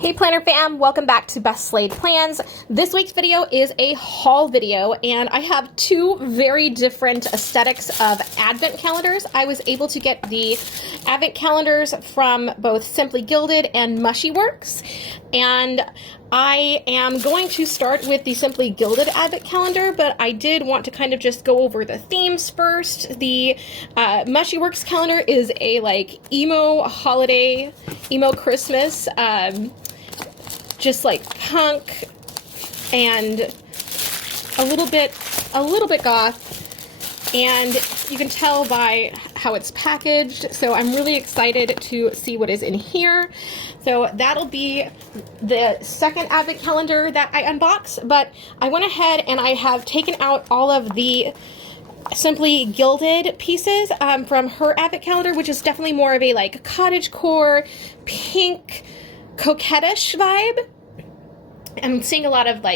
Hey Planner fam, welcome back to Best Slayed Plans. This week's video is a haul video and I have two very different aesthetics of advent calendars. I was able to get the advent calendars from both Simply Gilded and MushieWorks, and I am going to start with the Simply Gilded advent calendar, but I did want to kind of just go over the themes first. The MushieWorks calendar is a emo holiday, emo Christmas, just like punk and a little bit goth, and you can tell by how it's packaged. So I'm really excited to see what is in here. So that'll be the second advent calendar that I unbox, but I went ahead and I have taken out all of the Simply Gilded pieces from her advent calendar, which is definitely more of a cottagecore, pink, coquettish vibe. I'm seeing a lot of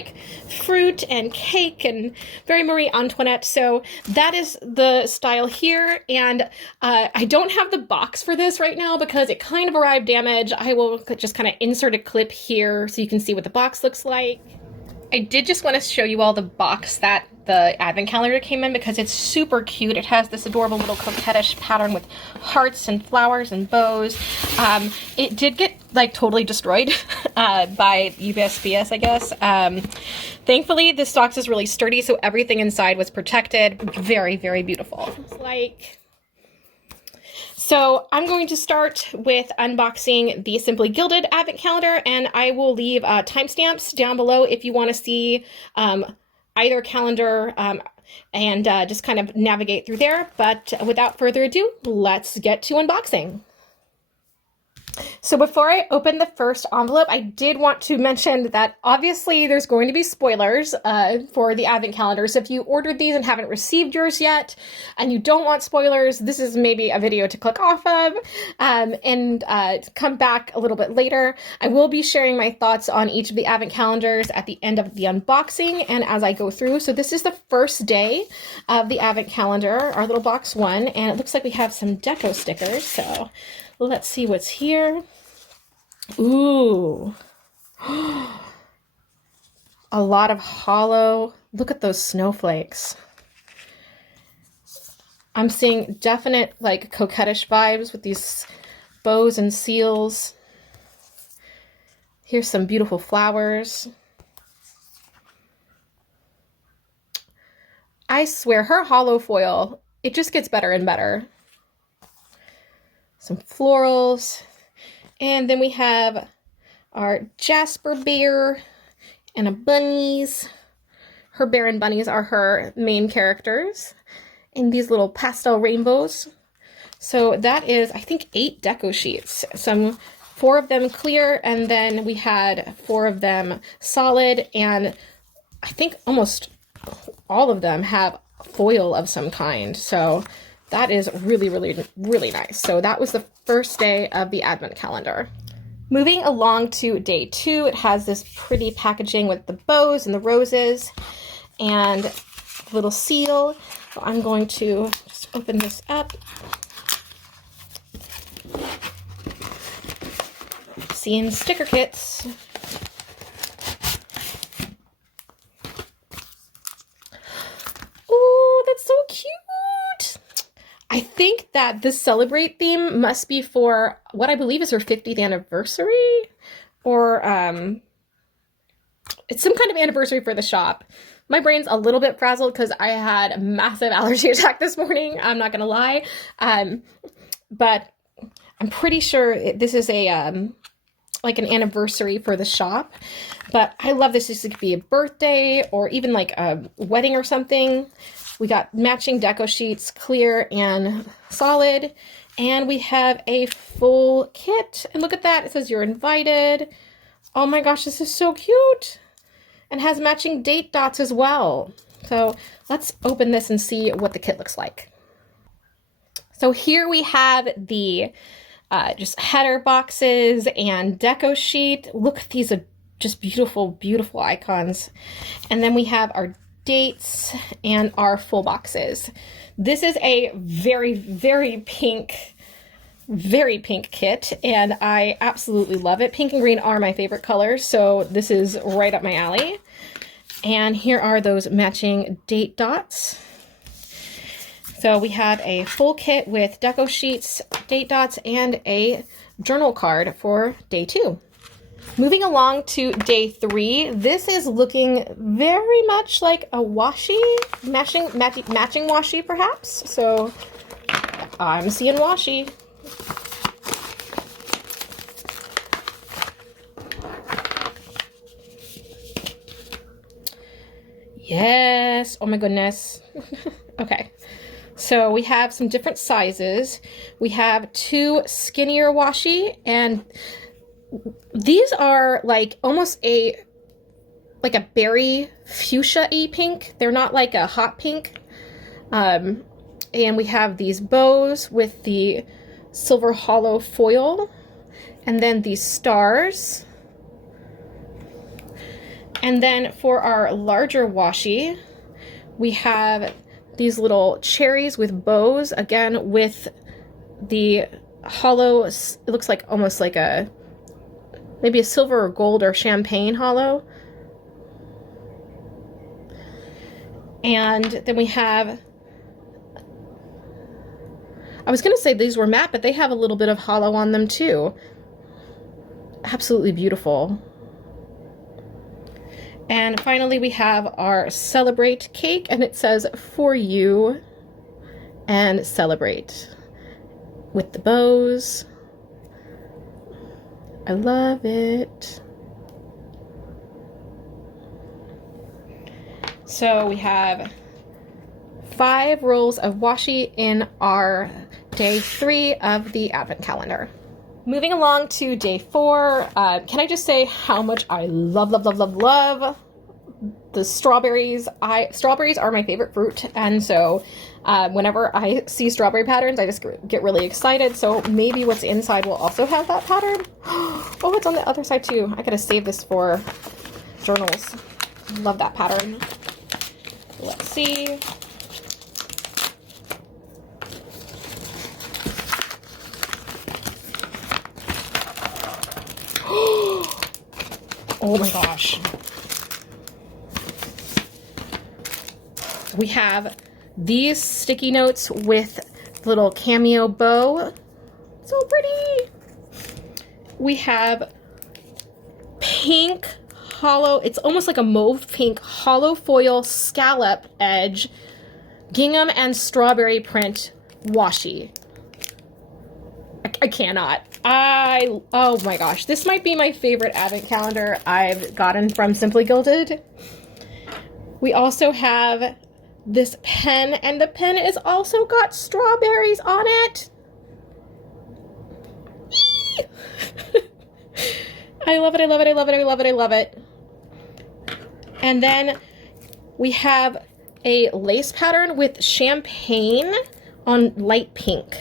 fruit and cake and very Marie Antoinette, so that is the style here. And I don't have the box for this right now because it kind of arrived damaged. I will just kind of insert a clip here so you can see what the box looks like. I did just want to show you all the box that the advent calendar came in because it's super cute. It has this adorable little coquettish pattern with hearts and flowers and bows. It did get totally destroyed by USPS, I guess. Thankfully, this box is really sturdy, so everything inside was protected. Very, very beautiful. So I'm going to start with unboxing the Simply Gilded advent calendar, and I will leave timestamps down below if you want to see either calendar and just kind of navigate through there. But without further ado, let's get to unboxing. So before I open the first envelope, I did want to mention that obviously there's going to be spoilers for the advent calendar. So if you ordered these and haven't received yours yet and you don't want spoilers, this is maybe a video to click off of and come back a little bit later. I will be sharing my thoughts on each of the advent calendars at the end of the unboxing and as I go through. So this is the first day of the advent calendar, our little box one, and it looks like we have some deco stickers. So let's see what's here. Ooh. A lot of hollow. Look at those snowflakes. I'm seeing definite coquettish vibes with these bows and seals. Here's some beautiful flowers. I swear her hollow foil, it just gets better and better. Some florals, and then we have our Jasper bear and a bunnies. Her bear and bunnies are her main characters in these little pastel rainbows. So that is, I think, 8 deco sheets. 4 of them clear, and then we had 4 of them solid, and I think almost all of them have foil of some kind. So that is really, really, really nice. So that was the first day of the advent calendar. Moving along to day 2, it has this pretty packaging with the bows and the roses and the little seal. So I'm going to just open this up. Seeing sticker kits. Oh, that's so cute. I think that the Celebrate theme must be for what I believe is her 50th anniversary, or it's some kind of anniversary for the shop. My brain's a little bit frazzled because I had a massive allergy attack this morning, I'm not gonna lie, but I'm pretty sure this is a an anniversary for the shop. But I love this. This could be a birthday or even a wedding or something. We got matching deco sheets, clear and solid, and we have a full kit. And look at that, it says you're invited. Oh my gosh, this is so cute. And has matching date dots as well. So let's open this and see what the kit looks like. So here we have the just header boxes and deco sheet. Look at these just beautiful, beautiful icons. And then we have our dates and our full boxes. This is a very, very pink very pink kit, and I absolutely love it. Pink and green are my favorite colors, so this is right up my alley. And here are those matching date dots. So we have a full kit with deco sheets, date dots, and a journal card for day 2. Moving along to day 3, this is looking very much like a washi, matching washi perhaps. So I'm seeing washi. Yes, oh my goodness. Okay, so we have some different sizes. We have 2 skinnier washi, and these are like almost like a berry fuchsia-y pink. They're not like a hot pink. And we have these bows with the silver hollow foil, and then these stars. And then for our larger washi, we have these little cherries with bows, again with the hollow, it looks like almost like a, maybe a silver or gold or champagne hollow. And then we have, I was going to say these were matte, but they have a little bit of hollow on them too. Absolutely beautiful. And finally we have our Celebrate cake, and it says for you and celebrate with the bows. I love it. So we have 5 rolls of washi in our day 3 of the advent calendar. Moving along to day 4, can I just say how much I love the strawberries. Strawberries are my favorite fruit, and so whenever I see strawberry patterns, I just get really excited. So maybe what's inside will also have that pattern. Oh, it's on the other side too. I gotta save this for journals. Love that pattern. Let's see. Oh my gosh. We have these sticky notes with little cameo bow. So pretty. We have pink hollow, it's almost like a mauve pink hollow foil scallop edge gingham and strawberry print washi. I cannot. Oh my gosh, this might be my favorite advent calendar I've gotten from Simply Gilded. We also have this pen, and the pen is also got strawberries on it. I love it, I love it, I love it, I love it, I love it. And then we have a lace pattern with champagne on light pink.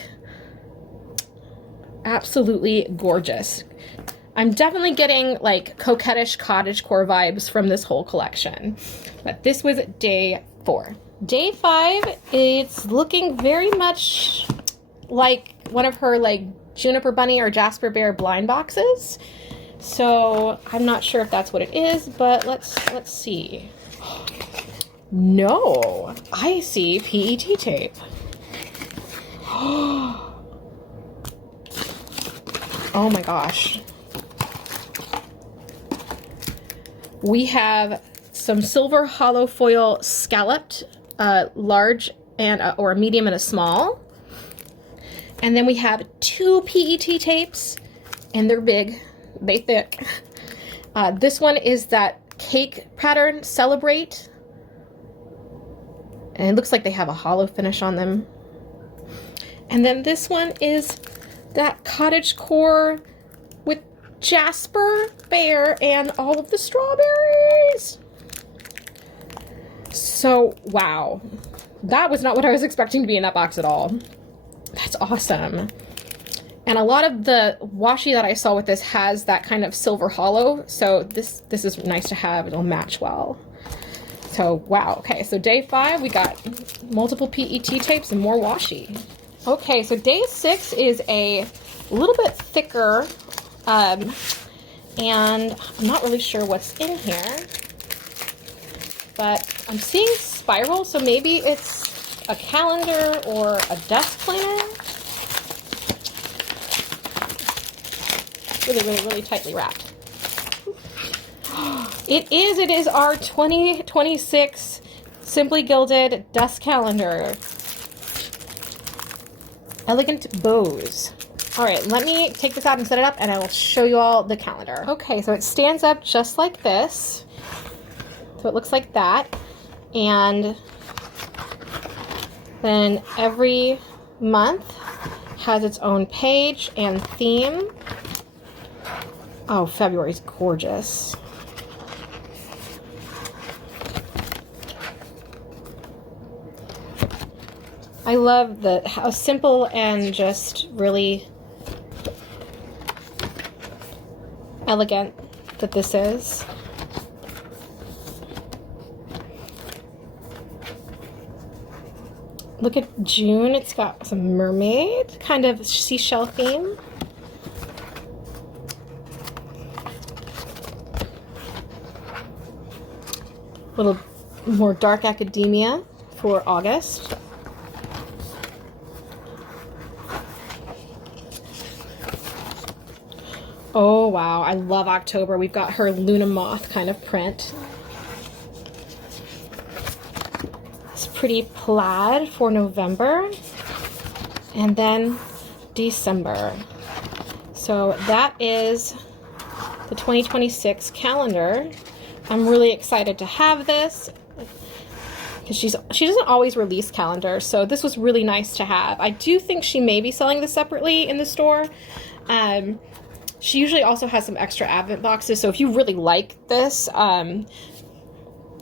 Absolutely gorgeous. I'm definitely getting like coquettish cottagecore vibes from this whole collection. But this was day 4. Day 5, it's looking very much like one of her like Juniper Bunny or Jasper Bear blind boxes. So I'm not sure if that's what it is, but let's see. No, I see PET tape. Oh my gosh. We have some silver hollow foil scalloped, large and or a medium and a small. And then we have 2 PET tapes, and they're big, they thick. This one is that cake pattern, Celebrate. And it looks like they have a hollow finish on them. And then this one is that cottagecore with Jasper Bear and all of the strawberries. So, wow. That was not what I was expecting to be in that box at all. That's awesome. And a lot of the washi that I saw with this has that kind of silver hollow, so this is nice to have. It'll match well. So, wow. Okay, so day 5, we got multiple PET tapes and more washi. Okay, so day 6 is a little bit thicker, and I'm not really sure what's in here, but I'm seeing spiral, so maybe it's a calendar or a desk planner. Really, really, really tightly wrapped. It is our 2026 Simply Gilded desk calendar. Elegant bows. All right, let me take this out and set it up, and I will show you all the calendar. Okay, so it stands up just like this. So it looks like that. And then every month has its own page and theme. Oh, February's gorgeous. I love how simple and just really elegant that this is. Look at June. It's got some mermaid kind of seashell theme. A little more dark academia for August. Oh wow, I love October. We've got her Luna Moth kind of print. It's pretty plaid for November. And then December. So that is the 2026 calendar. I'm really excited to have this because she doesn't always release calendars, so this was really nice to have. I do think she may be selling this separately in the store. She usually also has some extra advent boxes, so if you really like this,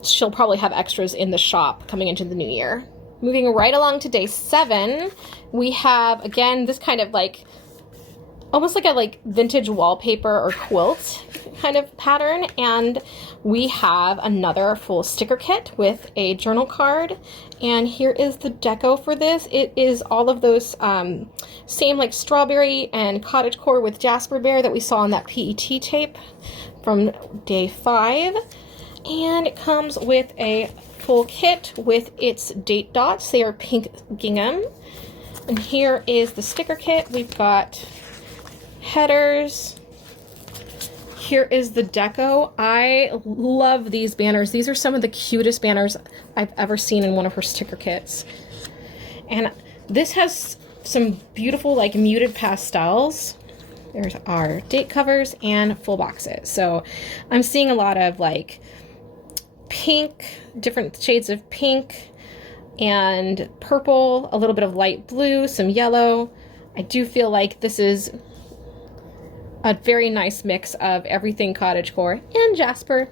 she'll probably have extras in the shop coming into the new year. Moving right along to day 7, we have, again, this kind of like, almost like a vintage wallpaper or quilt kind of pattern, and we have another full sticker kit with a journal card, and here is the deco for this. It is all of those same like strawberry and cottagecore with Jasper Bear that we saw on that PET tape from day 5, and it comes with a full kit with its date dots. They are pink gingham, and here is the sticker kit. We've got headers. Here is the deco. I love these banners. These are some of the cutest banners I've ever seen in one of her sticker kits. And this has some beautiful like muted pastels. There's our date covers and full boxes. So I'm seeing a lot of like pink, different shades of pink and purple, a little bit of light blue, some yellow. I do feel like this is a very nice mix of everything cottagecore and Jasper.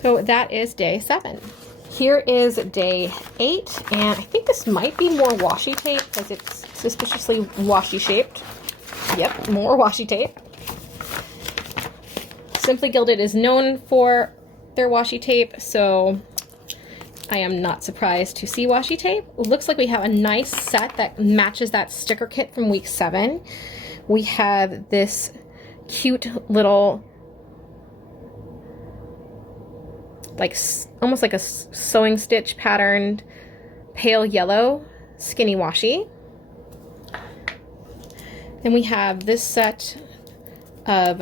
So that is day 7. Here is day 8, and I think this might be more washi tape because it's suspiciously washi shaped. Yep, more washi tape. Simply Gilded is known for their washi tape, so I am not surprised to see washi tape. It looks like we have a nice set that matches that sticker kit from week 7. We have this cute little, like almost like a sewing stitch patterned pale yellow skinny washi. Then we have this set of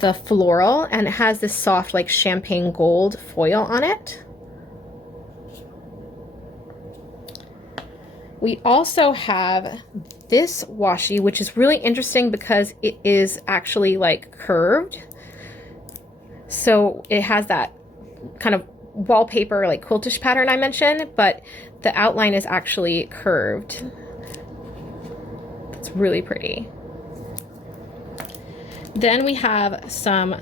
the floral, and it has this soft like champagne gold foil on it. We also have this washi, which is really interesting because it is actually like curved. So it has that kind of wallpaper like quiltish pattern I mentioned, but the outline is actually curved. It's really pretty. Then we have some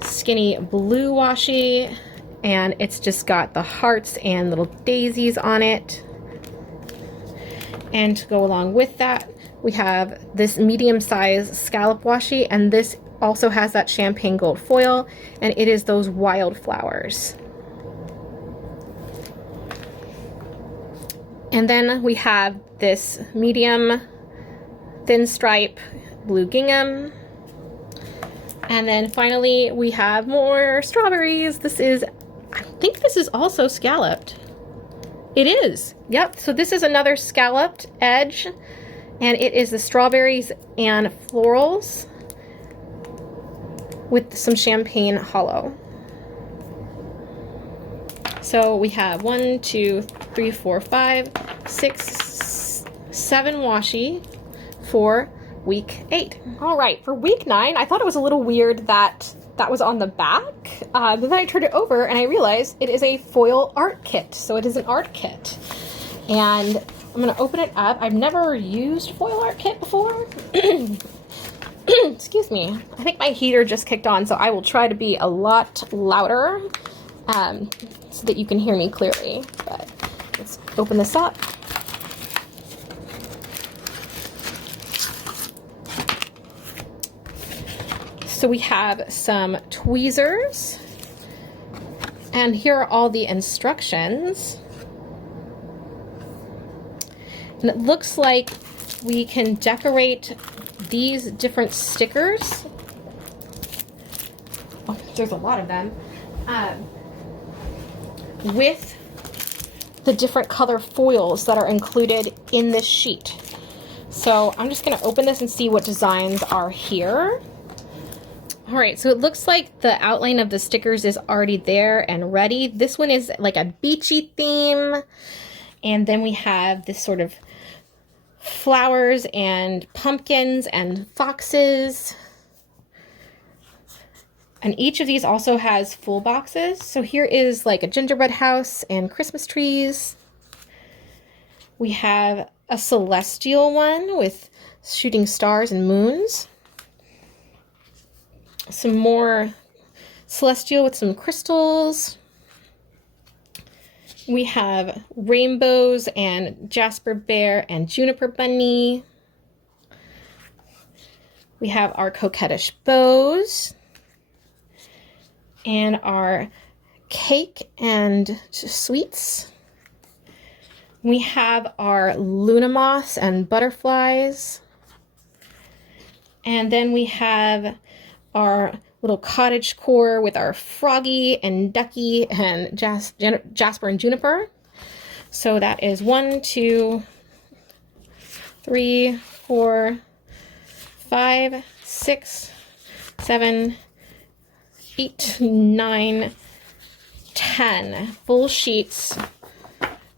skinny blue washi, and it's just got the hearts and little daisies on it. And to go along with that, we have this medium-sized scallop washi, and this also has that champagne gold foil, and it is those wildflowers. And then we have this medium thin stripe blue gingham. And then finally we have more strawberries. This is, I think this is also scalloped. It is, yep. So this is another scalloped edge, and it is the strawberries and florals with some champagne hollow. So we have 1, 2, 3, 4, 5, 6, 7 washi for week 8. All right, for week 9, I thought it was a little weird that that was on the back, but then I turned it over and I realized it is a foil art kit. So it is an art kit. And I'm gonna open it up. I've never used foil art kit before. Excuse me. I think my heater just kicked on, so I will try to be a lot louder so that you can hear me clearly. But let's open this up. So we have some tweezers, and here are all the instructions. And it looks like we can decorate these different stickers. Oh, there's a lot of them. With the different color foils that are included in this sheet. So I'm just gonna open this and see what designs are here. All right, so it looks like the outline of the stickers is already there and ready. This one is like a beachy theme. And then we have this sort of flowers and pumpkins and foxes. And each of these also has full boxes. So here is like a gingerbread house and Christmas trees. We have a celestial one with shooting stars and moons. Some more celestial with some crystals. We have rainbows and Jasper Bear and Juniper Bunny. We have our coquettish bows and our cake and sweets. We have our Luna moths and butterflies. And then we have our little cottage core with our Froggy and Ducky and Jasper and Juniper. So that is 1, 2, 3, 4, 5, 6, 7, 8, 9, 10 full sheets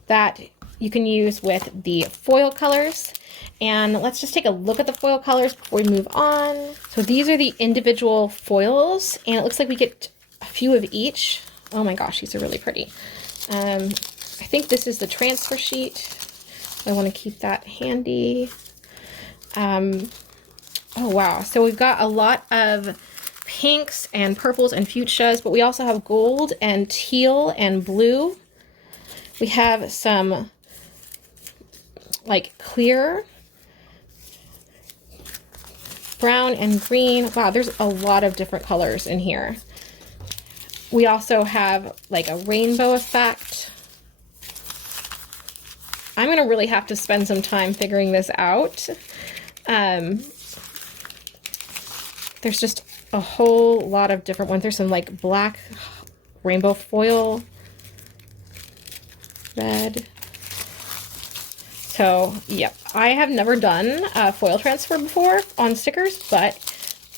that you can use with the foil colors. And let's just take a look at the foil colors before we move on. So these are the individual foils, and it looks like we get a few of each. Oh my gosh, these are really pretty. I think this is the transfer sheet. I want to keep that handy. Oh wow, so we've got a lot of pinks and purples and fuchsias, but we also have gold and teal and blue. We have some like clear, brown and green. Wow, there's a lot of different colors in here. We also have like a rainbow effect. I'm gonna really have to spend some time figuring this out. There's just a whole lot of different ones. There's some like black rainbow foil, red. So, yep, I have never done foil transfer before on stickers, but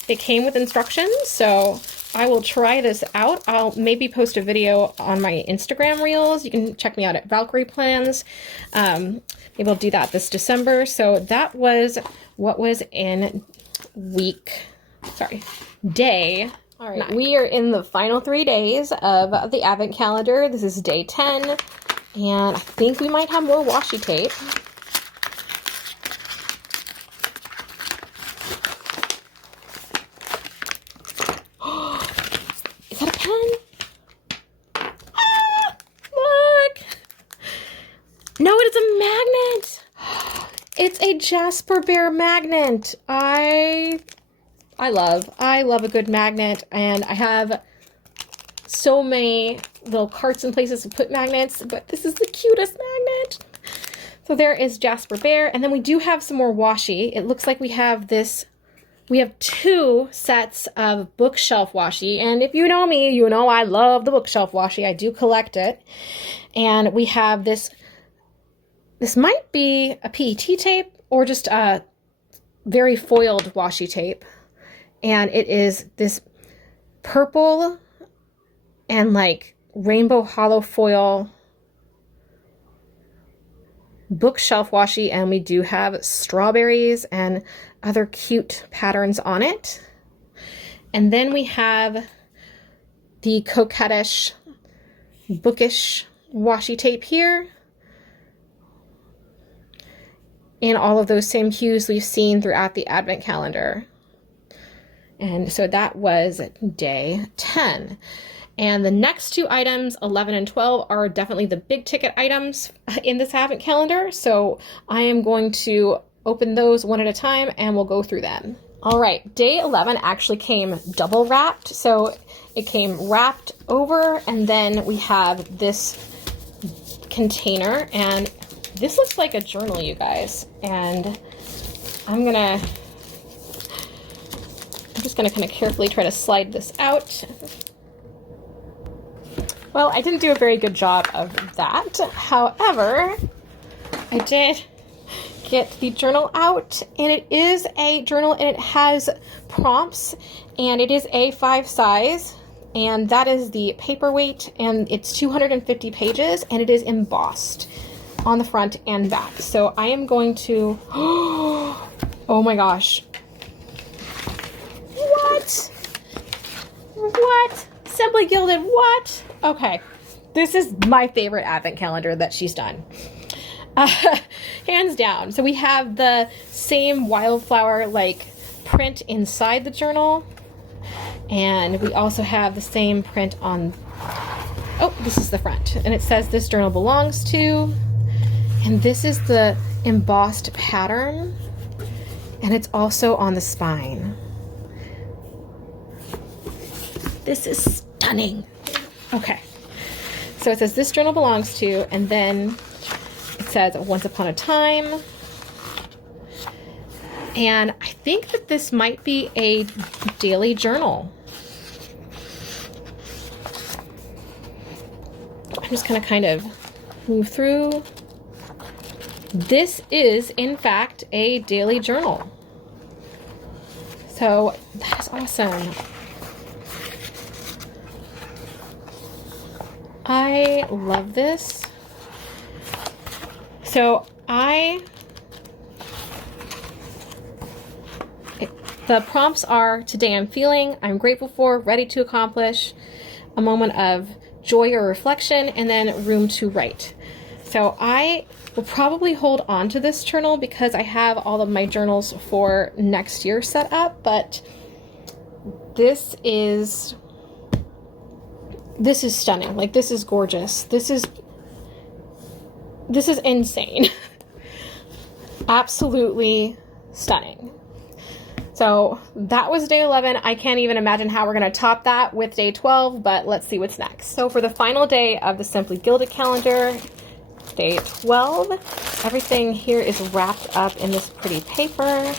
it came with instructions, so I will try this out. I'll maybe post a video on my Instagram reels. You can check me out at Valkyrie Plans. Maybe I'll do that this December. So that was what was in day. All right, 9. We are in the final 3 days of the Advent calendar. This is day 10, and I think we might have more washi tape. No, it is a magnet. It's a Jasper Bear magnet. I love a good magnet, and I have so many little carts and places to put magnets, but this is the cutest magnet. So there is Jasper Bear, and then we do have some more washi. It looks like we have this, we have 2 sets of bookshelf washi, and if you know me, you know I love the bookshelf washi. I do collect it. And we have this might be a PET tape or just a very foiled washi tape. And it is this purple and like rainbow hollow foil bookshelf washi, and we do have strawberries and other cute patterns on it. And then we have the coquettish bookish washi tape here in all of those same hues we've seen throughout the advent calendar. And so that was day 10. And the next 2 items, 11 and 12, are definitely the big ticket items in this advent calendar. So I am going to open those one at a time and we'll go through them. All right, day 11 actually came double wrapped. So it came wrapped over, and then we have this container, and this looks like a journal, you guys. And I'm just gonna kind of carefully try to slide this out. Well, I didn't do a very good job of that. However, I did get the journal out, and it is a journal, and it has prompts, and it is A5 size, and that is the paperweight, and it's 250 pages, and it is embossed on the front and back. So I am going to, oh my gosh. What? Simply Gilded, what? Okay, this is my favorite advent calendar that she's done. Hands down. So we have the same wildflower like print inside the journal, and we also have the same print on, oh, this is the front, and it says this journal belongs to, and this is the embossed pattern, and it's also on the spine. This is stunning. Okay, so it says this journal belongs to, and then it says once upon a time. And I think that this might be a daily journal. I'm just gonna kind of move through. This is, in fact, a daily journal. So that's awesome. I love this. So the prompts are: today I'm feeling, I'm grateful for, ready to accomplish, a moment of joy or reflection, and then room to write. So I will probably hold on to this journal because I have all of my journals for next year set up, but this is stunning. Like, this is gorgeous. This is insane. Absolutely stunning. So that was day 11. I can't even imagine how we're going to top that with day 12, but let's see what's next. So for the final day of the Simply Gilded calendar, day 12, everything here is wrapped up in this pretty paper,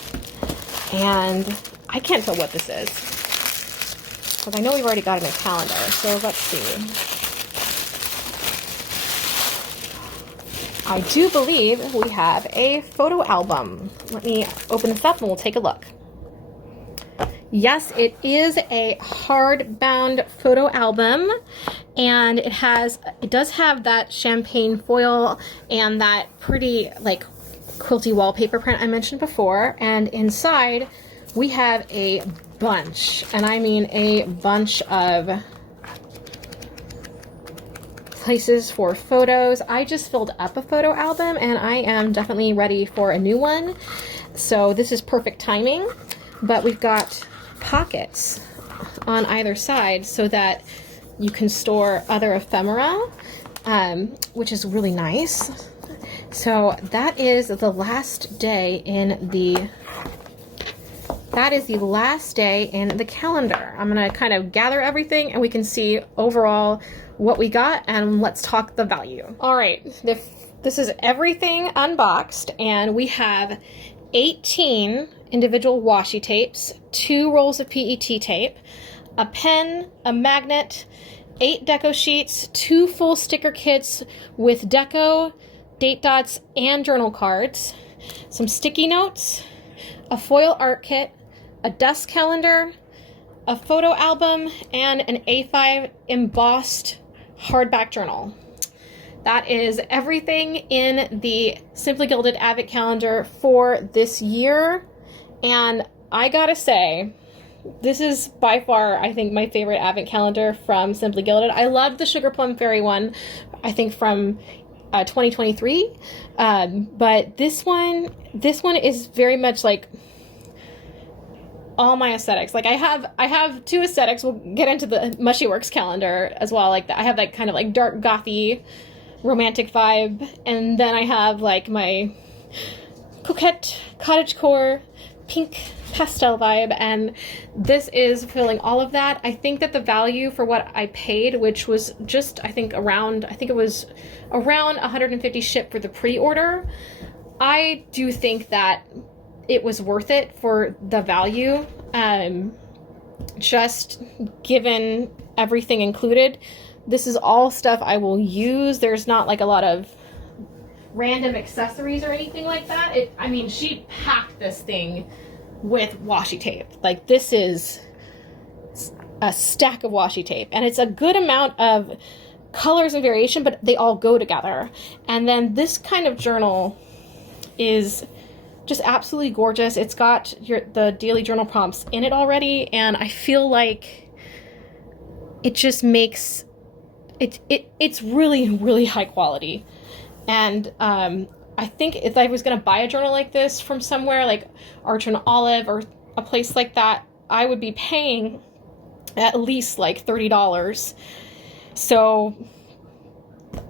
and I can't tell what this is, because I know we've already got it in a calendar, so let's see. I do believe we have a photo album. Let me open this up and we'll take a look. Yes, it is a hardbound photo album, and it does have that champagne foil and that pretty like quilty wallpaper print I mentioned before, and inside we have a bunch, and I mean a bunch of places for photos. I just filled up a photo album and I am definitely ready for a new one, so this is perfect timing. But we've got pockets on either side so that you can store other ephemera, which is really nice. So that is the last day in the calendar. I'm gonna kind of gather everything and we can see overall what we got, and let's talk the value. All right, the this is everything unboxed, and we have 18 individual washi tapes, 2 rolls of PET tape, a pen, a magnet, 8 deco sheets, 2 full sticker kits with deco, date dots, and journal cards, some sticky notes, a foil art kit, a dust calendar, a photo album, and an A5 embossed hardback journal. That is everything in the Simply Gilded Advent Calendar for this year. And I gotta say, this is by far, I think, my favorite Advent Calendar from Simply Gilded. I loved the Sugar Plum Fairy one, I think from 2023. But this one is very much like all my aesthetics. Like I have 2 aesthetics. We'll get into the MushieWorks calendar as well. Like I have like kind of like dark gothy romantic vibe, and then I have like my coquette cottagecore pink pastel vibe, and this is fulfilling all of that. I think that the value for what I paid, which was just I think it was around 150 shipped for the pre-order, I do think that it was worth it for the value, just given everything included. This is all stuff I will use. There's not like a lot of random accessories or anything like that. I mean, she packed this thing with washi tape. Like this is a stack of washi tape, and it's a good amount of colors and variation, but they all go together. And then this kind of journal is just absolutely gorgeous. It's got the daily journal prompts in it already, and I feel like it just makes it's really, really high quality. And I think if I was going to buy a journal like this from somewhere like Archer and Olive or a place like that, I would be paying at least like $30. So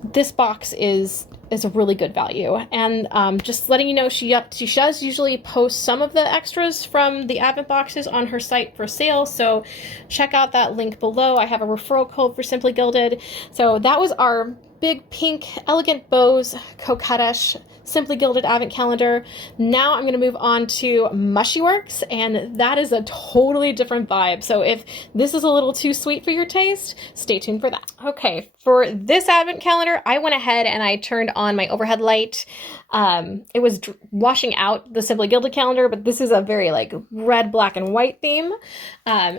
this box is a really good value. And just letting you know, she does usually post some of the extras from the Advent boxes on her site for sale, so check out that link below. I have a referral code for Simply Gilded. So that was our big pink elegant bows coquettish Simply Gilded Advent Calendar. Now I'm going to move on to MushieWorks, and that is a totally different vibe. So if this is a little too sweet for your taste, stay tuned for that. Okay, for this Advent Calendar, I went ahead and I turned on my overhead light. It was washing out the Simply Gilded calendar, but this is a very like red, black, and white theme.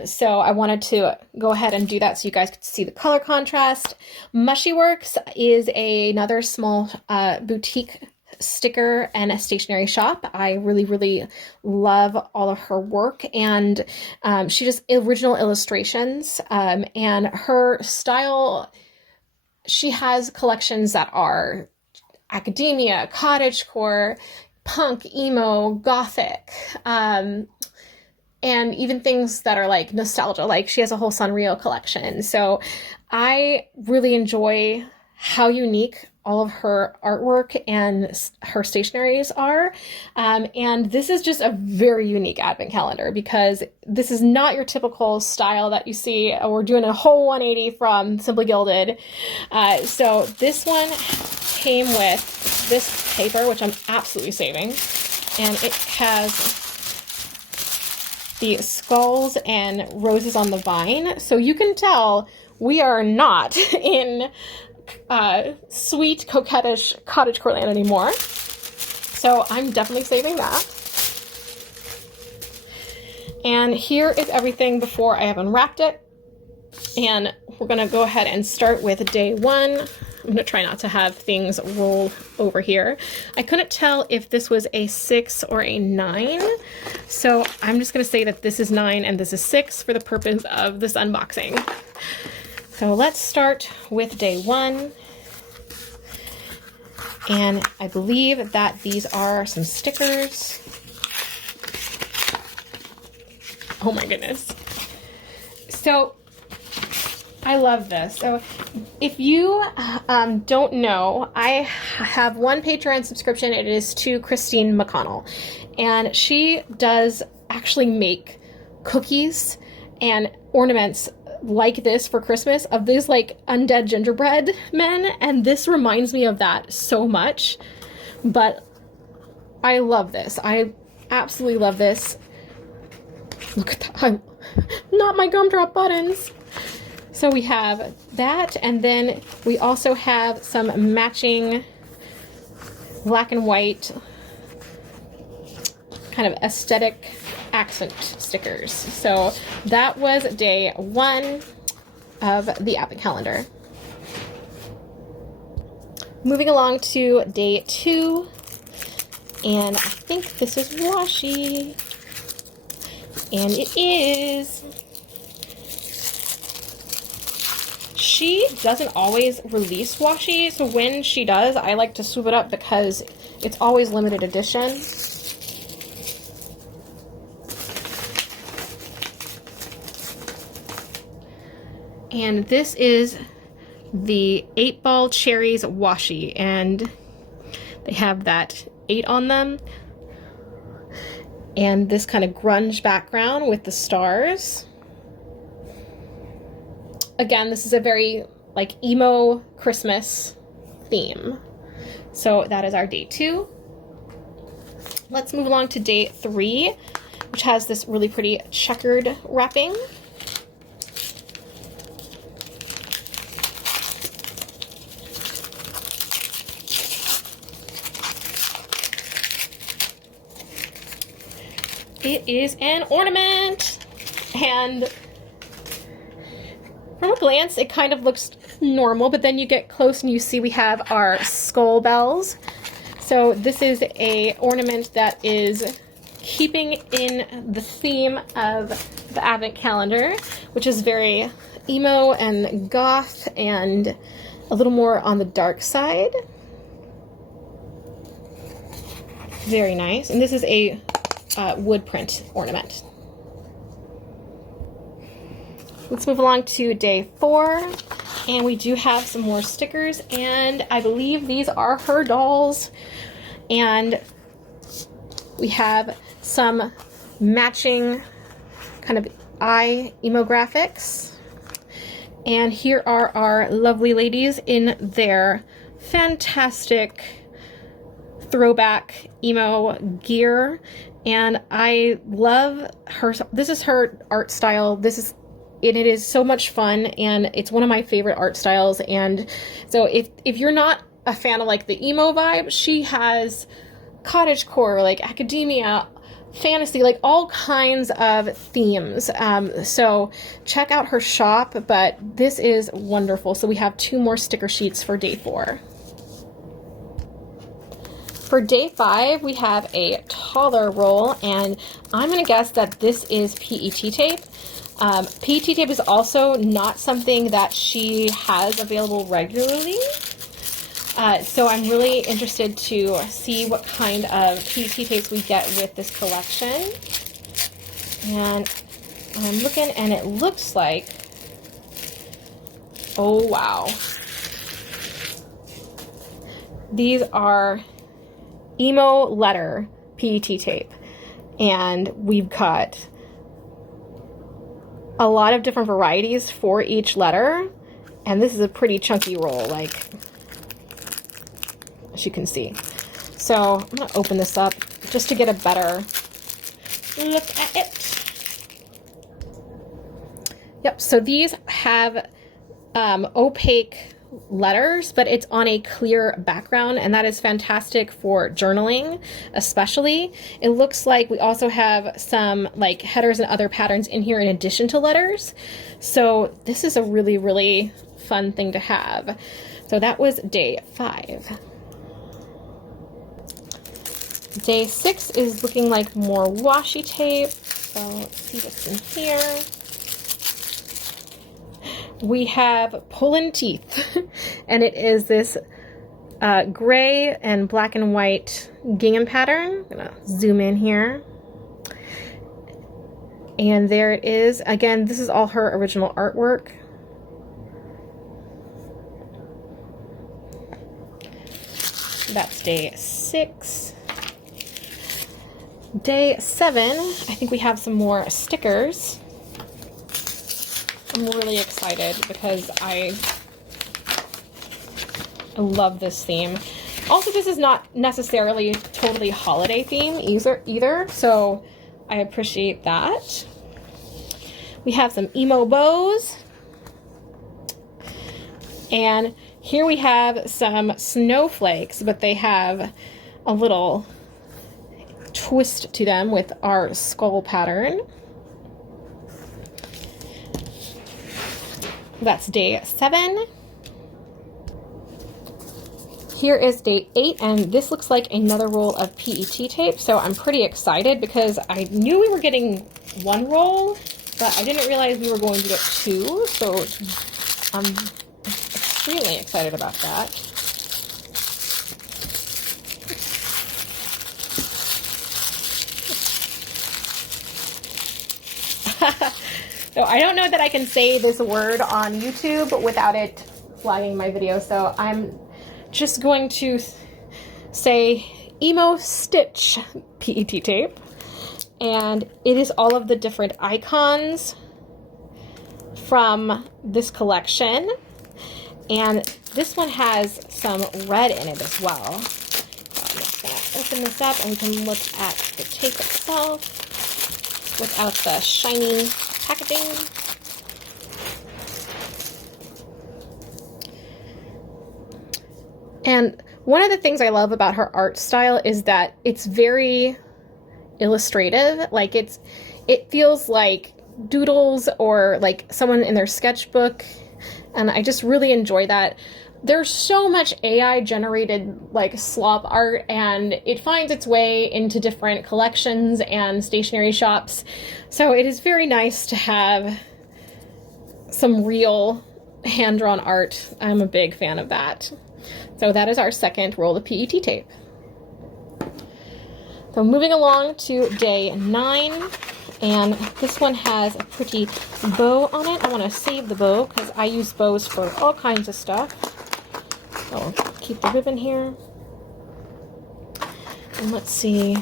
So I wanted to go ahead and do that so you guys could see the color contrast. MushieWorks is another small boutique sticker and a stationery shop. I really, really love all of her work, and she does original illustrations, and her style, she has collections that are academia, cottagecore, punk, emo, gothic, and even things that are like nostalgia, like she has a whole Sanrio collection. So I really enjoy how unique all of her artwork and her stationaries are. And this is just a very unique Advent calendar because this is not your typical style that you see. We're doing a whole 180 from Simply Gilded. So this one came with this paper, which I'm absolutely saving. And it has the skulls and roses on the vine. So you can tell we are not in sweet, coquettish cottagecore land anymore. So I'm definitely saving that. And here is everything before I have unwrapped it. And we're going to go ahead and start with day 1. I'm going to try not to have things roll over here. I couldn't tell if this was a 6 or a 9. So I'm just going to say that this is 9 and this is 6 for the purpose of this unboxing. So let's start with day 1. And I believe that these are some stickers. Oh my goodness. So I love this. So if you don't know, I have one Patreon subscription. It is to Christine McConnell. And she does actually make cookies and ornaments like this for Christmas, of these like undead gingerbread men, and this reminds me of that so much. But I love this. I absolutely love this. Look at that. Not my gumdrop buttons. So we have that, and then we also have some matching black and white kind of aesthetic accent stickers. So that was day 1 of the advent calendar. Moving along to day 2, and I think this is washi, and it is. She doesn't always release washi, so when she does, I like to swoop it up because it's always limited edition. And this is the 8-ball cherries washi, and they have that 8 on them. And this kind of grunge background with the stars. Again, this is a very like emo Christmas theme. So that is our day 2. Let's move along to day 3, which has this really pretty checkered wrapping. It is an ornament, and from a glance it kind of looks normal, but then you get close and you see we have our skull bells. So this is a ornament that is keeping in the theme of the advent calendar, which is very emo and goth and a little more on the dark side. Very nice. And this is a wood print ornament. Let's move along to day 4, and we do have some more stickers, and I believe these are her dolls, and we have some matching kind of eye emo graphics, and here are our lovely ladies in their fantastic throwback emo gear. And I love her. This is her art style. It is so much fun, and it's one of my favorite art styles. And so if you're not a fan of like the emo vibe, she has cottagecore, like academia, fantasy, like all kinds of themes. So check out her shop, but this is wonderful. So we have 2 more sticker sheets for day 4. For day 5, we have a taller roll, and I'm going to guess that this is PET tape. PET tape is also not something that she has available regularly. So I'm really interested to see what kind of PET tapes we get with this collection. And I'm looking, and it looks like, oh wow. These are emo letter PET tape, and we've got a lot of different varieties for each letter, and this is a pretty chunky roll, like as you can see. So I'm gonna open this up just to get a better look at it. Yep, so these have opaque letters, but it's on a clear background, and that is fantastic for journaling especially. It looks like we also have some like headers and other patterns in here in addition to letters, so this is a really, really fun thing to have. So that was day 5. Day 6 is looking like more washi tape, so let's see what's in here. We have Pulling Teeth, and it is this gray and black and white gingham pattern. I'm gonna zoom in here. And there it is. Again, this is all her original artwork. That's day 6. Day 7, I think we have some more stickers. I'm really excited because I love this theme. Also, this is not necessarily totally holiday theme either, so I appreciate that. We have some emo bows. And here we have some snowflakes, but they have a little twist to them with our skull pattern. That's day 7. Here is day 8, and this looks like another roll of PET tape, so I'm pretty excited because I knew we were getting 1 roll, but I didn't realize we were going to get 2, so I'm extremely excited about that. So I don't know that I can say this word on YouTube without it flagging my video, so I'm just going to say Emo Stitch PET tape. And it is all of the different icons from this collection. And this one has some red in it as well. So I'm just going to open this up and we can look at the tape itself without the shiny packaging. And one of the things I love about her art style is that it's very illustrative. Like it feels like doodles or like someone in their sketchbook, and I just really enjoy that. There's so much AI generated like slop art, and it finds its way into different collections and stationery shops, so it is very nice to have some real hand-drawn art. I'm a big fan of that. So that is our second roll of PET tape. So moving along to day 9, and this one has a pretty bow on it. I want to save the bow because I use bows for all kinds of stuff. So I'll keep the ribbon here. And let's see.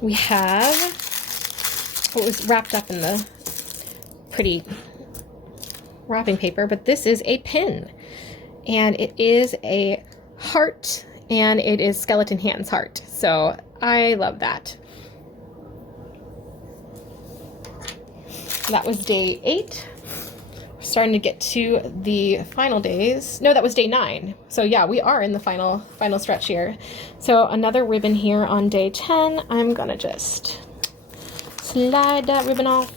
We have what was wrapped up in the pretty wrapping paper, but this is a pin, and it is a heart, and it is skeleton hands heart, so I love that. That was day 8. We're starting to get to the final days. No, that was day 9. So yeah, we are in the final stretch here. So another ribbon here on day 10. I'm gonna just slide that ribbon off.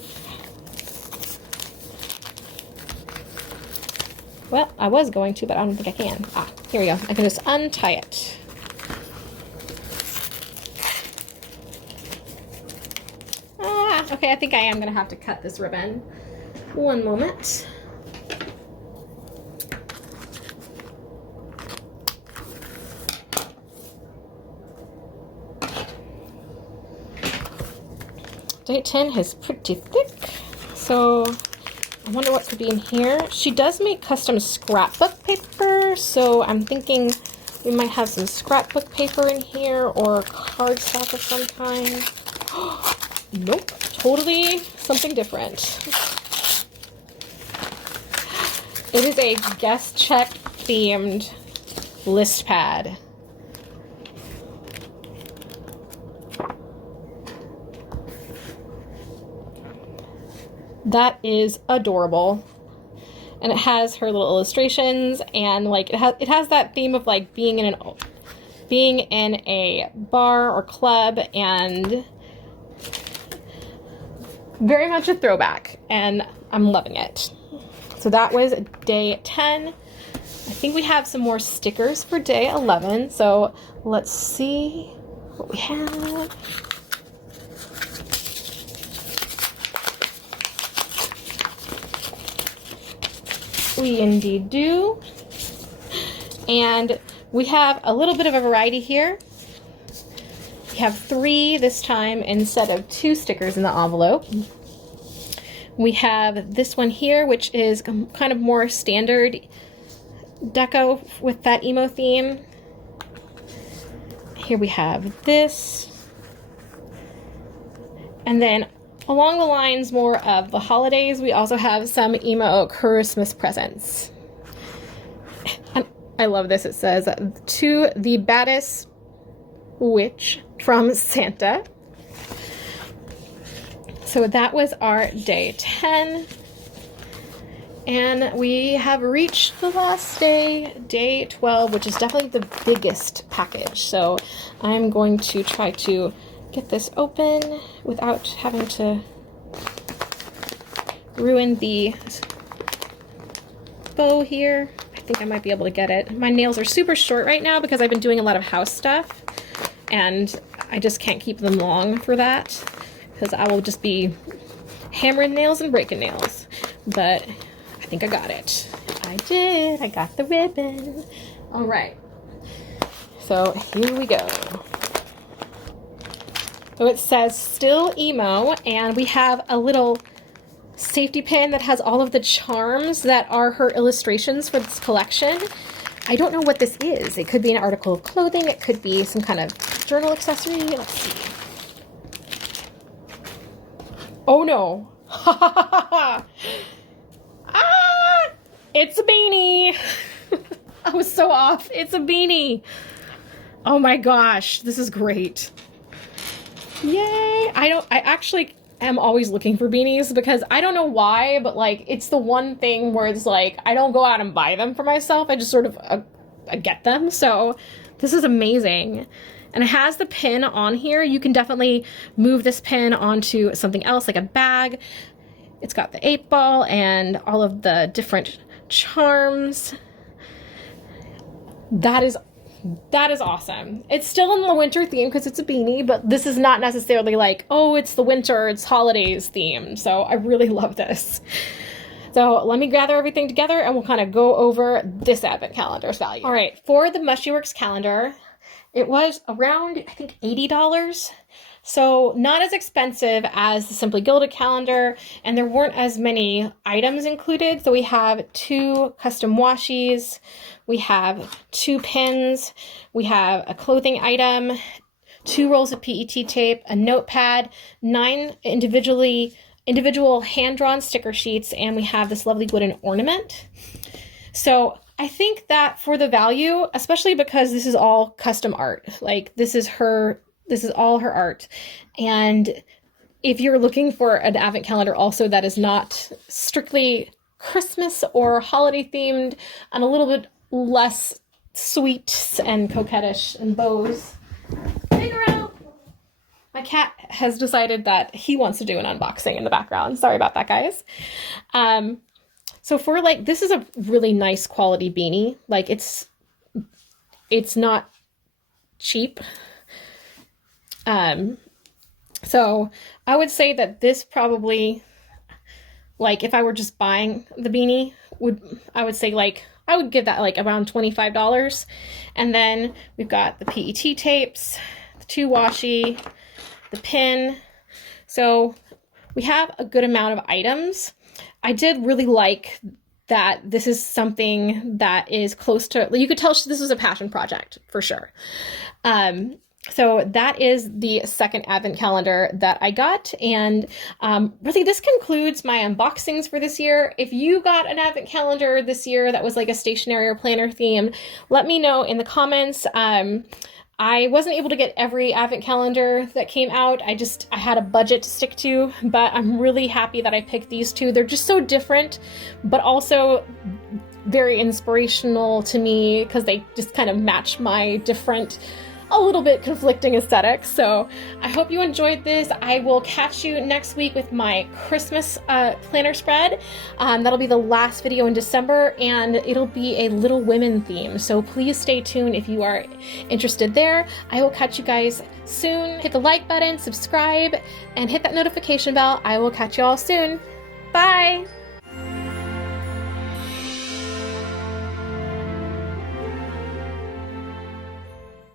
Well, I was going to, but I don't think I can. Ah, here we go. I can just untie it. Ah, okay, I think I am gonna have to cut this ribbon. One moment. Day 10 is pretty thick, so I wonder what could be in here. She does make custom scrapbook paper, so I'm thinking we might have some scrapbook paper in here or cardstock of some kind. Nope, totally something different. It is a guest check themed list pad. That is adorable, and it has her little illustrations, and like it has that theme of like being in a bar or club, and very much a throwback, and I'm loving it. So that was day 10. I think we have some more stickers for day 11, so let's see what we have. We indeed do. And we have a little bit of a variety here. We have 3 this time instead of 2 stickers in the envelope. We have this one here, which is kind of more standard deco with that emo theme. Here we have this. And then along the lines more of the holidays, we also have some emo Christmas presents. And I love this. It says, "To the baddest witch from Santa." So that was our day 10. And we have reached the last day, day 12, which is definitely the biggest package. So I'm going to try to get this open without having to ruin the bow here. I think I might be able to get it. My nails are super short right now because I've been doing a lot of house stuff, and I just can't keep them long for that because I will just be hammering nails and breaking nails. But I think I got it. I did. I got the ribbon. All right. So here we go. So it says "Still Emo," and we have a little safety pin that has all of the charms that are her illustrations for this collection. I don't know what this is. It could be an article of clothing. It could be some kind of journal accessory. Let's see. Oh no. Ah! It's a beanie. I was so off. It's a beanie. Oh my gosh, this is great. Yay. I actually am always looking for beanies because I don't know why, but like it's the one thing where it's like I don't go out and buy them for myself. I just sort of get them. So this is amazing. And it has the pin on here. You can definitely move this pin onto something else like a bag. It's got the 8-ball and all of the different charms. That is awesome. It's still in the winter theme because it's a beanie, but this is not necessarily like, oh, it's the winter, it's holidays theme. So I really love this. So let me gather everything together and we'll kind of go over this advent calendar's value. All right, for the MushieWorks calendar, it was around, I think, $80. So not as expensive as the Simply Gilded calendar, and there weren't as many items included. So we have 2 custom washies, we have 2 pins, we have a clothing item, 2 rolls of PET tape, a notepad, 9 individual hand-drawn sticker sheets, and we have this lovely wooden ornament. So I think that for the value, especially because this is all custom art, like this is all her art. And if you're looking for an advent calendar also that is not strictly Christmas or holiday themed and a little bit less sweet and coquettish and bows, figure out. My cat has decided that he wants to do an unboxing in the background. Sorry about that, guys. So for like, this is a really nice quality beanie. Like it's not cheap. So I would say that this probably, like if I were just buying the beanie, I would say like, I would give that like around $25. And then we've got the PET tapes, the 2 washi, the pin. So we have a good amount of items. I did really like that this is something that is close to, you could tell this was a passion project for sure. So that is the second advent calendar that I got. And really this concludes my unboxings for this year. If you got an advent calendar this year that was like a stationery or planner theme, let me know in the comments. I wasn't able to get every advent calendar that came out. I had a budget to stick to, but I'm really happy that I picked these 2. They're just so different, but also very inspirational to me because they just kind of match my different, a little bit conflicting aesthetics. So I hope you enjoyed this. I will catch you next week with my Christmas planner spread. That'll be the last video in December, and it'll be a Little Women theme. So please stay tuned if you are interested there. I will catch you guys soon. Hit the like button, subscribe, and hit that notification bell. I will catch you all soon. Bye!